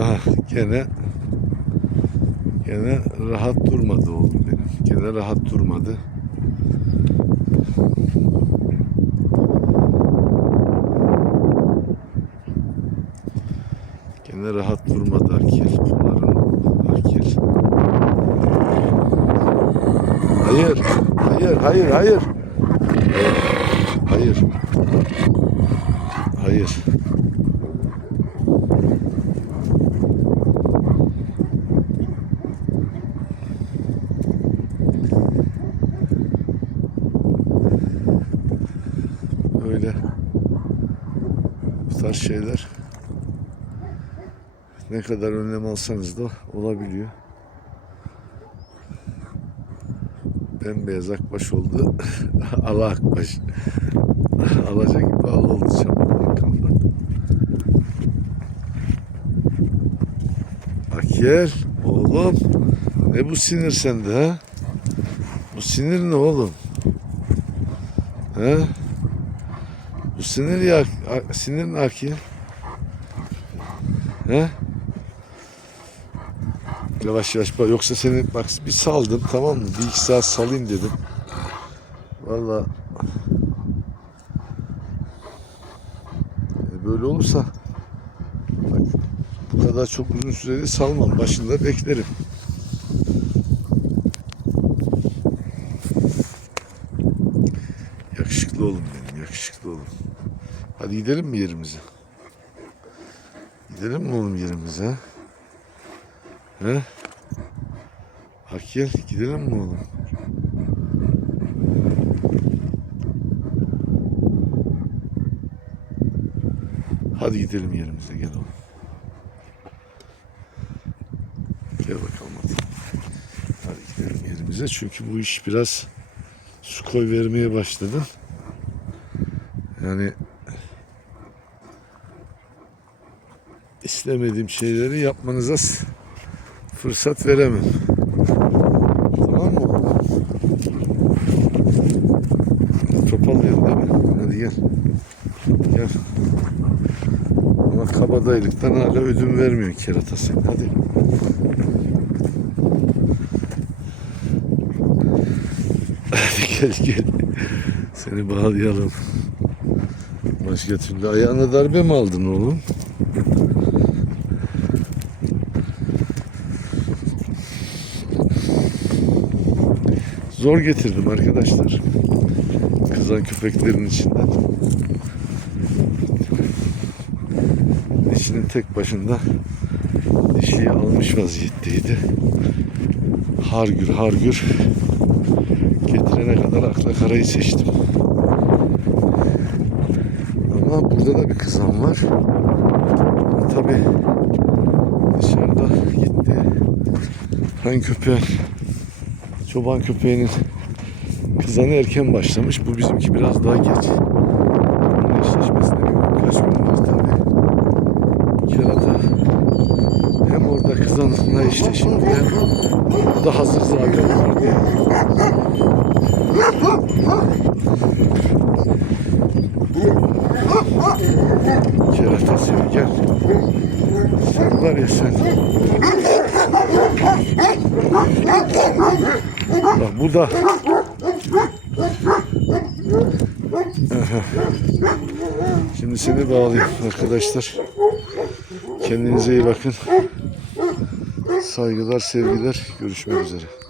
Aha, gene gene rahat durmadı oğlum benim. Gene rahat durmadı. Gene rahat durmadı Arkel. Polar'ın oğlu Arkel. Hayır. Hayır, hayır, hayır. Hayır. Hayır. Öyle bu tarz şeyler ne kadar önlem alsanız da olabiliyor. Bembeyaz akbaş oldu. Ala akbaş. Alaca gibi al oldu çamurdan kandan. Akyel oğlum ne bu sinir sende ha? Bu sinir ne oğlum? He? Bu sinir ya sinir ne Akyel? He? Yavaş yavaş bak yoksa seni bak bir saldım tamam mı? Bir iki saat salayım dedim. Valla e, böyle olursa bak bu kadar çok uzun süreli salmam. Başında beklerim. Yakışıklı oğlum. Hadi gidelim mi yerimize? Gidelim mi oğlum yerimize? He? Hakkel gidelim mi oğlum? Hadi gidelim yerimize gel oğlum. Gel bakalım hadi. Hadi gidelim yerimize çünkü bu iş biraz su koy vermeye başladı. Yani istemediğim şeyleri yapmanıza fırsat veremem. Tamam mı? Topallayalım değil mi? Hadi gel. Gel. Ama kabadayılıktan hala ödün vermiyor keratası. Hadi. Hadi gel gel. Seni bağlayalım. Başka türlü ayağına darbe mi aldın oğlum? Zor getirdim arkadaşlar. Kızan köpeklerin içinden. Dişinin tek başında dişliği almış vaziyetteydi. Hargür hargür getirene kadar akla karayı seçtim. Ama burada da bir kızan var. Ama tabii dışarıda gitti. Han köpeğin çoban köpeğinin kızanı erken başlamış. Bu bizimki biraz daha geç. Bunun eşleşmesine bir birkaç gün var tabii. Kerata hem orada kızanla eşleşimdi hem burada hazır zaten vardı. Kerata seni gel. Sen var ya sen. Bak bu da Şimdi seni bağlayayım arkadaşlar. Kendinize iyi bakın. Saygılar, sevgiler. Görüşmek üzere.